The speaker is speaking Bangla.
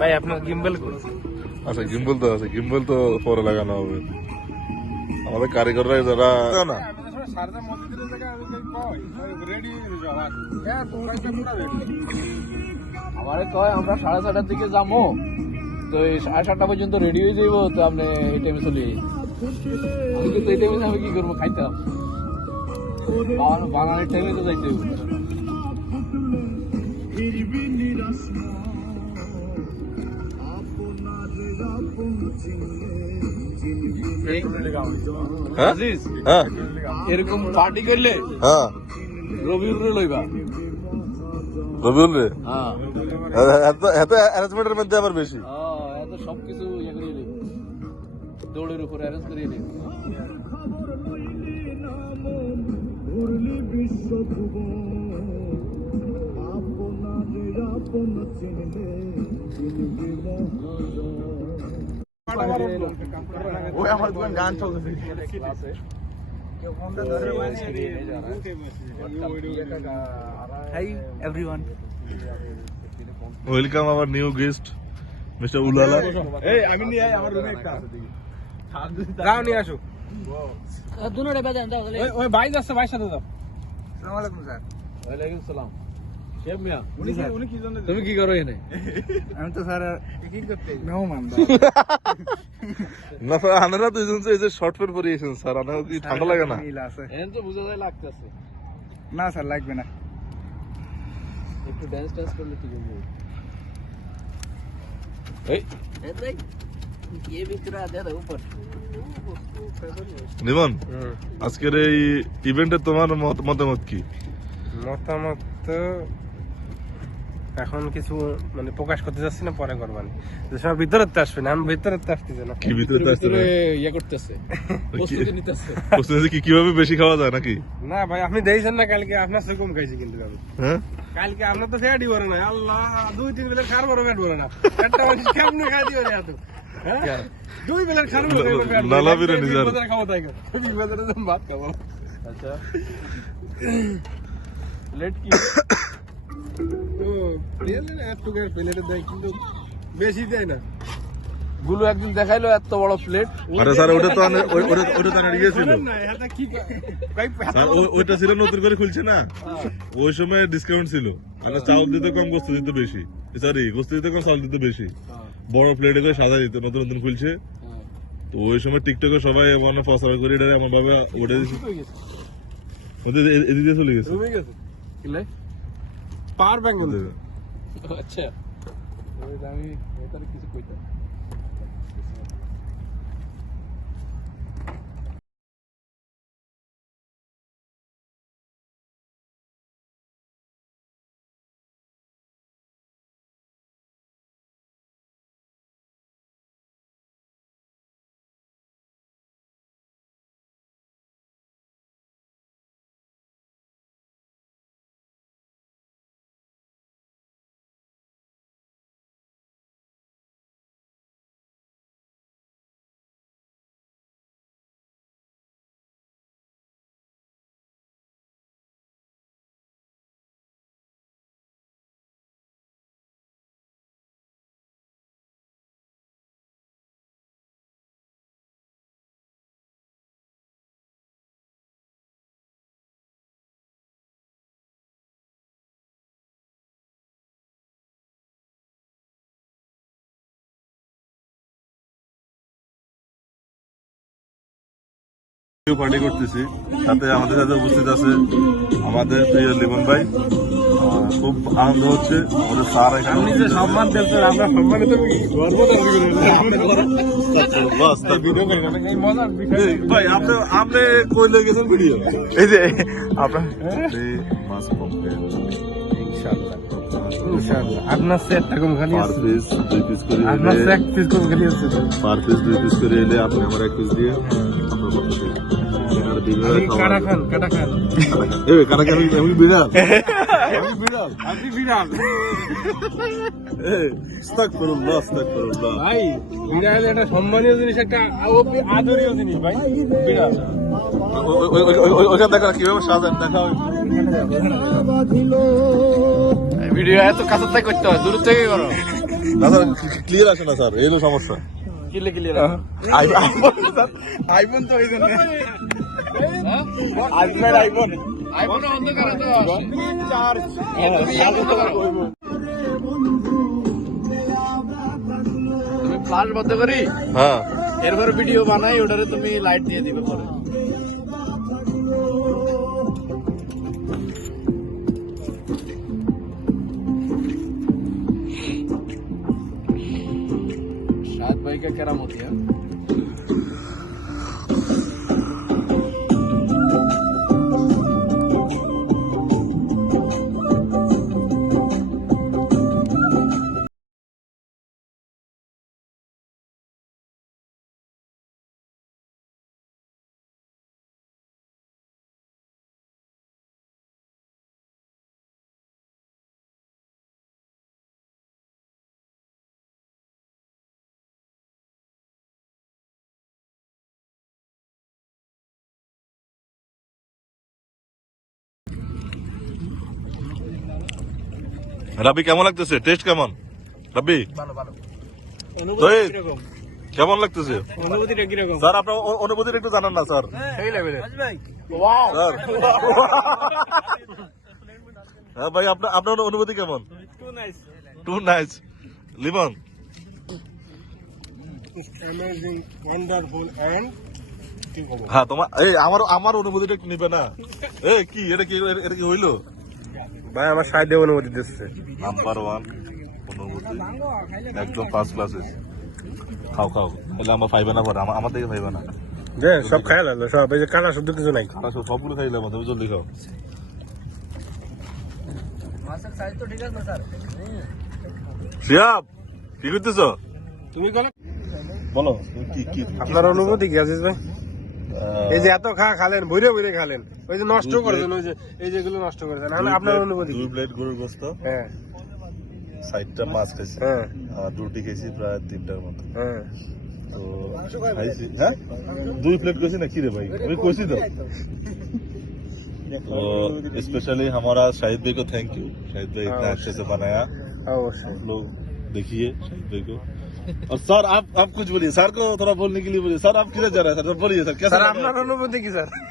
ভাই আপনার গিম্বল আচ্ছা গিম্বল তো আছে, গিম্বল তো পরে লাগানো হবে। আমাদের কারিগররা যারা না আমারে কয় আমরা 6:30টার দিকে যাবো, তো এই 7:30 পর্যন্ত রেডি হয়ে যাইব, তো আপনি এই টাইমে চলে আমি কিন্তু এই টাইমে আমি কি করবো, খাইতাম বানানোর টাইমে তো যাইতে হবে। এরকম পার্টি করলে রবিউল লইবা, রবিউল রে হ্যাঁ এত অ্যারেঞ্জমেন্টের মধ্যে আবার বেশি এত সবকিছু ইয়ে করিয়ে নেই, দৌড়ের উপর অ্যারেঞ্জ করিয়ে নেই। আমার দোকান গান চলতেছে। Hi everyone. Welcome our new guest mister উলালা। এই আমি নিয়ে আই, আমার রুমে একটা আছে দেখি। যাও নিয়ে আসো। দুনোরে বাজান দাও তাহলে। ওই ভাই যাচ্ছে, ভাইয়ের সাথে যাও। আসসালামু আলাইকুম স্যার। ওয়া আলাইকুম সালাম। শেফ মিয়া, উনি কি জন্য? তুমি কি করো এখানে? আমি তো স্যার কি করতে? মেহমান। না স্যার, আনারা দুইজন এই যে শর্ট প্যান্ট পরিয়েছেন স্যার, আনারা কি ঠান্ডা লাগে না? এখন তো বুঝা যায় লাগতেছে। না স্যার লাগবে না। একটু ডান্স করলে ঠিক হবে। এই দেখ ये भी करा दे दो ऊपर। নিমন, আজকের এই ইভেন্টে তোমার মতামত কি? মতামত তো এখন কিছু মানে প্রকাশ করতে যাচ্ছি না, পরে করবানি। যে সময় ভিতরে তো আসবে না, আমি ভিতরে তো আসতেছে না। কি ভিতরে আসছে? ইয়া করতেছে, প্রস্তুতি নিতেছে। প্রশ্ন কি কিভাবে বেশি খাওয়া যায় নাকি? না ভাই, আপনি দেখছেন না কালকে আপনার সে কম খাইছি কিন্তু আমি। হ্যাঁ কালকে আপনার তো ফ্যাটই ভরে না, আল্লাহ 2-3 বেলার খার বড় ফ্যাট ভরে না। একটা মানুষ কেমনে খাই দিও রে এত? হ্যাঁ 2 বেলার খার বড় ফ্যাট। লালা বিরিয়ানি স্যার। বাজারে খাবো তাই কর। বাজারে যাম ভাত খাবো। আচ্ছা প্লেট কি? ও প্লেটে একটু করে প্লেটে দেয়, কিন্তু বেশি দেয় না। গুলো একদিন দেখাইলো এত বড় প্লেট। আরে স্যার ওটা তো ওটা তো ইয়ে ছিল না এটা কি ভাই, স্যার, ওইটা ছিল নতুন করে খুলছে না, ওই সময় ডিসকাউন্ট ছিল, মানে চাউল দিতে কম, গোস্ত দিতে বেশি। সরি, গোস্ত দিতে কম, চাউল দিতে বেশি। বড় প্লেটে করে সাদা দিত, নতুন নতুন খুলছে। তো ওই সময় টিকটকে সবাই মানে ফসল করে এটা আমার বাবা ওটা এদিকে চলে গেছে। রুমে গেছে কিলে পাওয়ার ব্যাংক বলতে। আচ্ছা আমি এটার কিছু কইতাম। পার্টি করতেছি, সাথে আমাদের সাথে উপস্থিত আছে আমাদের প্রিয় লিমন ভাই। খুব আনন্দ হচ্ছে আমাদের স্যার আপনি যে সম্মান দিয়েছেন, আমরা সম্মানিত মজার বিষয়। ভাই আপনি কই লেগেছেন ভিডিও, এই যে আপনার ইনশাআল্লাহ ইনশাআল্লাহ আপনার সে একটা কম খালি পার আছে পিস 2 পিস করে আপনার সে এলে এক পিস কম খালি আছে পার পিস 2 পিস করে এলে আপনি আমার 1 পিস দিয়ে আপনার কথা শেষ আর দিবে আমি কাটা খান এই কাটা খান আমি বিড়াল আমি বিড়াল আপনি বিড়াল এই আস্তাগফিরুল্লাহ ভাই বিড়াল একটা সম্মানীয় জিনিস, একটা আদরীয় জিনিস ভাই বিড়াল। ওইখানে দেখা কিভাবে সাজান দেখা ভিডিও এত কাছে থেকে করতে হয়, দূর থেকে করো। না স্যার ক্লিয়ার আসে না স্যার এই হলো সমস্যা কিলে কিলে আইফোন তো এই জন্য আইফোন আইফোন বন্ধ করো তো চার্জ তুমি ফ্ল্যাশ বন্ধ করি হ্যাঁ এরপরে ভিডিও বানাই, ওটারে তুমি লাইট দিয়ে দিবে পরে। शाद भाई का करामत है। রাবি কেমন লাগতেছে? টেস্ট কেমন রাবি? ভালো ভালো। তহিদ, কেমন লাগতেছে? অনুভূতিটা কিরকম? স্যার আপনার অনুভূতিটা একটু জানান না স্যার। সেই লেভেলে ওয়াও স্যার হ্যাঁ ভাই আপনার আপনার অনুভূতি কেমন? টু নাইস লিমন অ্যামেজিং, ওয়ান্ডারফুল এন্ড কি বলবো? হ্যাঁ তোমার এই আমার অনুভূতিটা একটু নিবে না? এই কি এটা কি হইলো? ভাই আমার সাইডে অনুমতি দিচ্ছে। নাম্বার 1 অনুভূতি একদম ফার্স্ট ক্লাসে। খাও তাহলে আমরা পাইবে না পরে আমার থেকে পাইবে না। যে সব খাই লাগলো সব, এই যে কাটা শুদ্ধ কিছু নাই। আসো সবগুলো খাইলাম তুমি জলদি খাও। শিয়াব কি করতেছ? তুমি কল বলো কি কি আপনার অনুভূতি কি আজিজ ভাই? এই যে এত খালেন ভরে ভরে খালেন, ওই যে নষ্ট করেছেন, ওই যে এই যেগুলো নষ্ট করেছেন, আপনার অনুভূতি কি? 2 প্লেট গরুর গোশত, হ্যাঁ 60টা মাছ খাইছি, হ্যাঁ আর রুটি খাইছি প্রায় 3টার মতো। হ্যাঁ তো খাইছি হ্যাঁ 2 প্লেট কইছি না কি রে ভাই, আমি কইছি তো। तो स्पेशली हमारा शाहिद भाई को थैंक यू, शाहिद भाई इतना अच्छे से बनाया। অবশ্যই। आप लोग देखिए शाहिद भाई को। और सर आप कुछ बोलिए, सर को थोड़ा बोलने के लिए बोलिए। सर आप किधर जा रहे हैं सर, बोलिए सर कैसा স্যার लग रहा है? আপনার অনুভূতি কি স্যার?